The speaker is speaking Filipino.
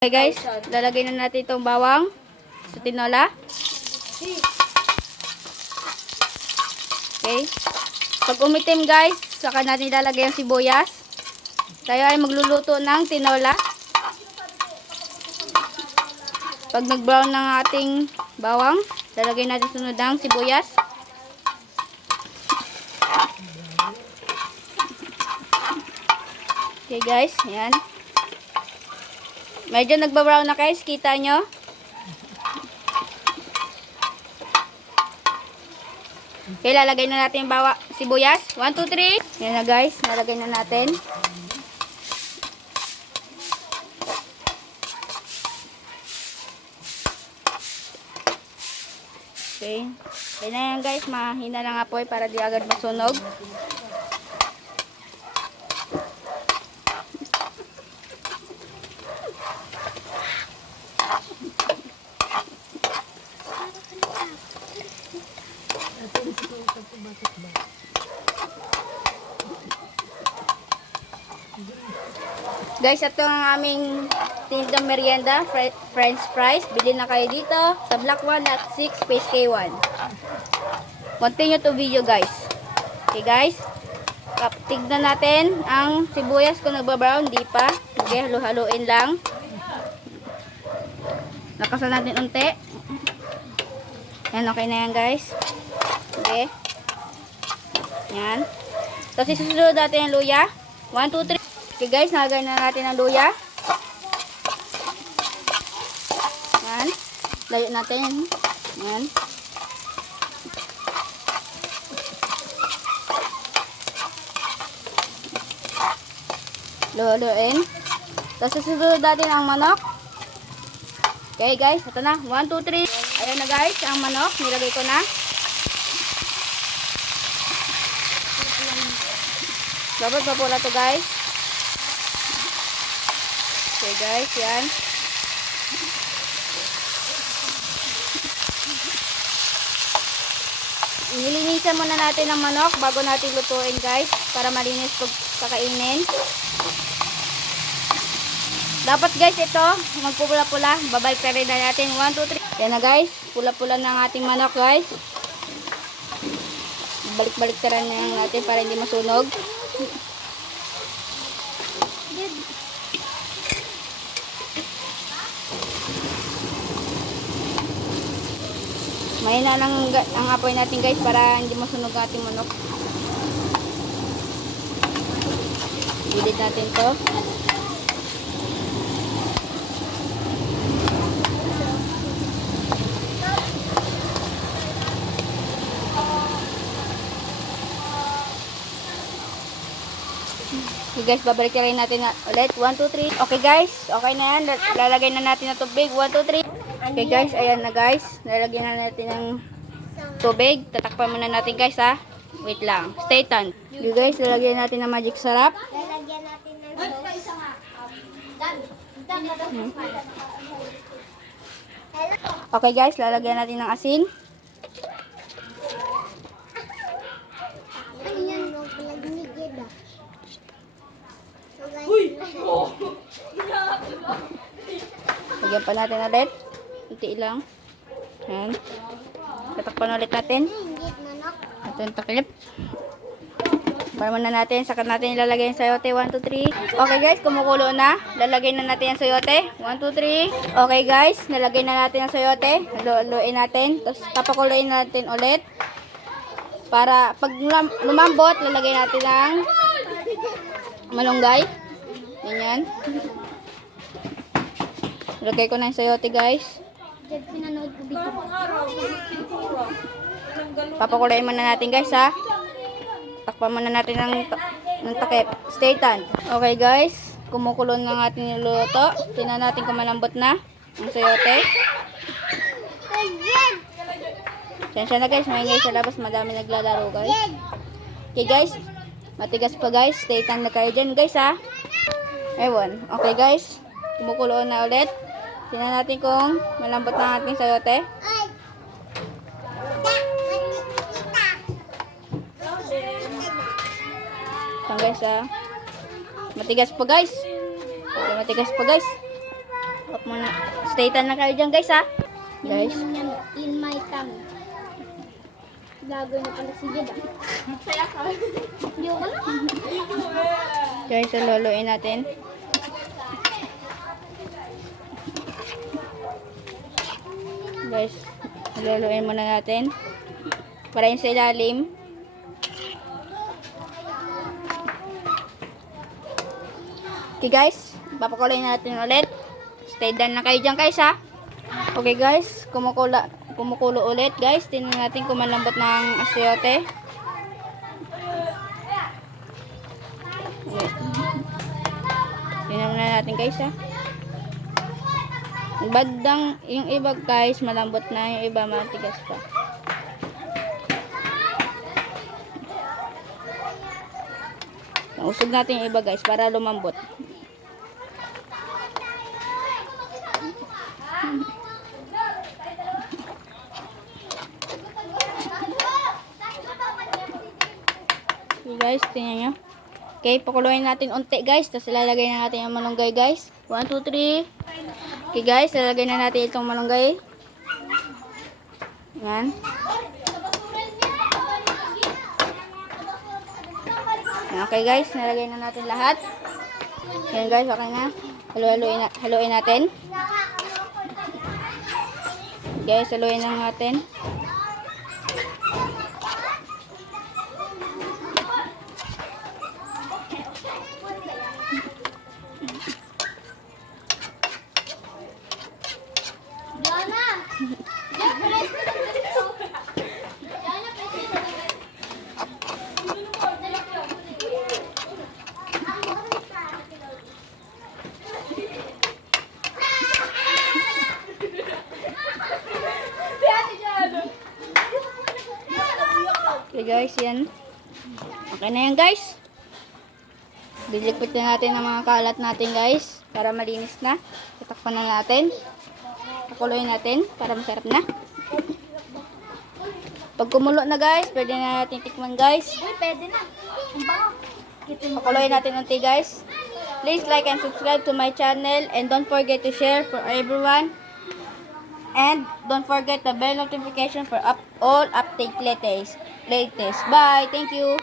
Okay guys, lalagay na natin itong bawang sa tinola. Okay. Pag umitim guys, saka natin ilalagay ang sibuyas. Tayo ay magluluto ng tinola. Pag nag-brown ng ating bawang, lalagay natin sunod ng sibuyas. Okay guys, yan. Medyo nagba-brown na guys, kita nyo. Okay, lalagay na natin yung sibuyas. 1, 2, 3. Yan na guys, nalagay na natin. Okay. Yan na yan guys, mahina lang apoy para di agad masunog. Guys, ito ang aming tindang merienda, French fries. Bili na kayo dito sa Block 1 at 6 Space K1. Continue to video guys. Okay guys, tignan natin ang sibuyas kung nagbabrown, di pa. Okay, halo-haloin lang. Lakasan natin unti. Yan, okay na yan guys. Okay. Yan. Tapos isusunod natin yung luya. 1, 2, 3. Okay guys, nalagay na natin ang luya. Yan. Layo natin. Yan. Luluin. Tapos susunod natin ang manok. Okay guys, ito na. 1, 2, 3. Ayan na guys, ang manok. Nilagay ko na. Dapat papula to guys. Okay guys, yan. Nilinisan muna natin ang manok bago natin lutuin guys, para malinis pag kakainin. Dapat guys ito, magpupula-pula. Babalik na rin na natin. 1, 2, 3. Yan na guys, pula-pula ng ating manok guys. Balik-balik na rin natin para hindi masunog. Mahina lang ang apoy natin guys para hindi masunog ang ating manok. Gilid natin to. Okay guys, babalik na rin natin ulit. 1, 2, 3. Okay guys, okay na yan. Lalagay na natin ng tubig. 1, 2, 3. Okay guys, ayan na guys. Lalagyan na natin ng tubig. Tatakpan muna natin guys ha. Wait lang. Stay tuned. Okay guys, lalagyan natin ng magic sarap. Lalagyan natin ng sauce. Okay guys, lalagyan natin ng asin. Ano yan? Nagmigid ah. Lagyan pa natin ulit. Kunti lang. Ayan. Tatakpan ulit natin. Migid manok. Ito yung takip. Para muna natin. Saka natin ilalagay yung sayote. 1, 2, 3. Okay guys, kumukulo na. Lalagay na natin yung sayote. 1, 2, 3. Okay guys, nalagay na natin yung sayote. Haluin natin. Tapos papakuloyin natin ulit. Para pag lumambot, lalagay natin ng malunggay. Ganyan. Lagay ko na yung sayote guys. Pinanood ko dito. Papakulayin muna natin guys ha. Takpan muna natin ng takip. Stay tuned. Okay guys, kumukulo ng ating niluluto. Tingnan natin kung malambot na ang sayote. Sensya na guys, may sa labas, madami naglalaro guys. Okay guys, matigas pa guys. Stay tuned na tayo dyan guys ha. Ewan. Okay guys, kumukulo na ulit. Tingnan natin kung malambot na ang ating sayote. Guys ha. Matigas pa guys. Okay, matigas pa guys. Off muna. Stay tan na kayo dyan guys ha. Guys. Yum, yum, yum, in my tongue. Gagawin na pala si Jed. Kaya ka. Hindi ko na. Guys, luluin natin. Guys, luluin muna natin. Para yun sa ilalim. Okay guys, papakuloyin natin ulit. Stay down na kayo dyan guys ha. Okay guys, kumukulo ulit guys. Tingnan natin kung malambot ng asiote. Okay. Tingnan muna natin guys ha. Bandang yung iba guys malambot na, yung iba matigas pa. Usog natin yung iba guys para lumambot. Okay guys, tingnan nyo. Okay, pakuluin natin unti guys. Tapos ilalagay na natin yung malunggay guys. 1, 2, 3. Okay guys, ilalagay na natin itong malunggay. Yan. Okay guys, nalagay na natin lahat. Yan guys, okay na. Haluin natin. Guys, haluin na natin. Okay guys, yan. Okay na yan guys. Dilikpit na natin ang mga kalat natin guys. Para malinis na. Tatakpan na natin. Pakuloyin natin para masarap na. Pag kumulo na guys, pwede na natin tikman guys. Uy, pwede na. Pakuloyin natin unti guys. Please like and subscribe to my channel. And don't forget to share for everyone. And don't forget the bell notification for all update latest. Bye. Thank you.